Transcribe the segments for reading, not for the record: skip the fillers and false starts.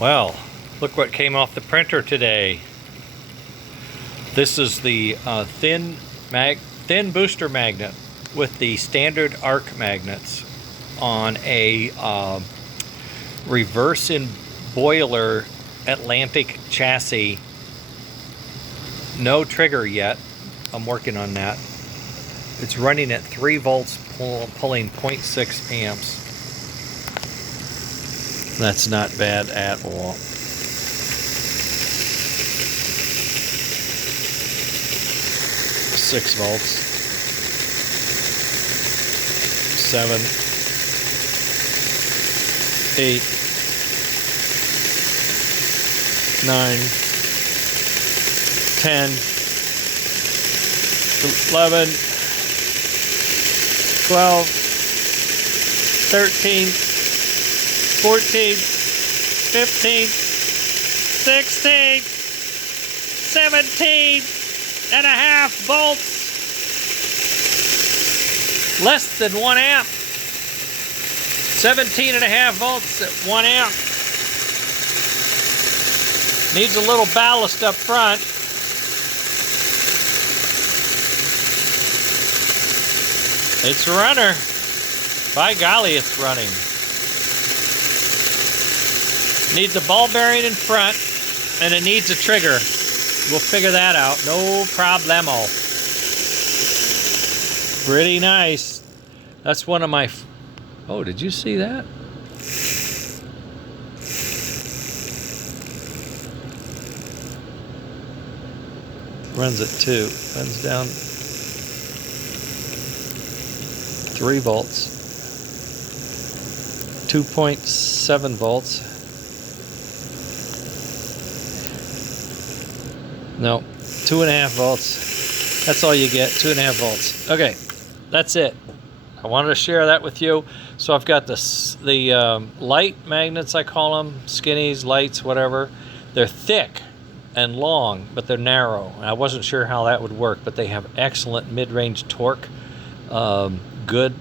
Well, look what came off the printer today. This is the thin booster magnet with the standard arc magnets on a reverse in boiler Atlantic chassis. No trigger yet. I'm working on that. It's running at 3 volts, pulling 0.6 amps. That's not bad at all. Six volts, 7, 8, 9, 10, 11, 12, 13, 14, 15, 16, 17 and a half volts. Less than 1 amp. 17 and a half volts at 1 amp. Needs a little ballast up front. It's a runner. By golly, it's running. Needs a ball bearing in front, and it needs a trigger. We'll figure that out. No problemo. Pretty nice. That's one of my... Oh, did you see that? Runs at 2. Runs down 3 volts. 2.7 volts. No, 2.5 volts. That's all you get, 2.5 volts. Okay, that's it. I wanted to share that with you. So I've got the light magnets, I call them, skinnies, lights, whatever. They're thick and long, but they're narrow. I wasn't sure how that would work, but they have excellent mid-range torque, good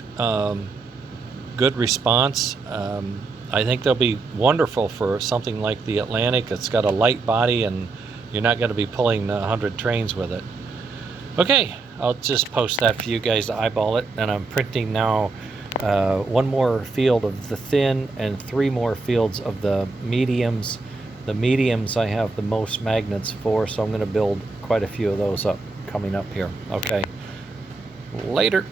response. I think they'll be wonderful for something like the Atlantic. It's got a light body and you're not going to be pulling 100 trains with it. Okay, I'll just post that for you guys to eyeball it. And I'm printing now 1 more field of the thin and 3 more fields of the mediums. The mediums I have the most magnets for, so I'm going to build quite a few of those up coming up here. Okay, later.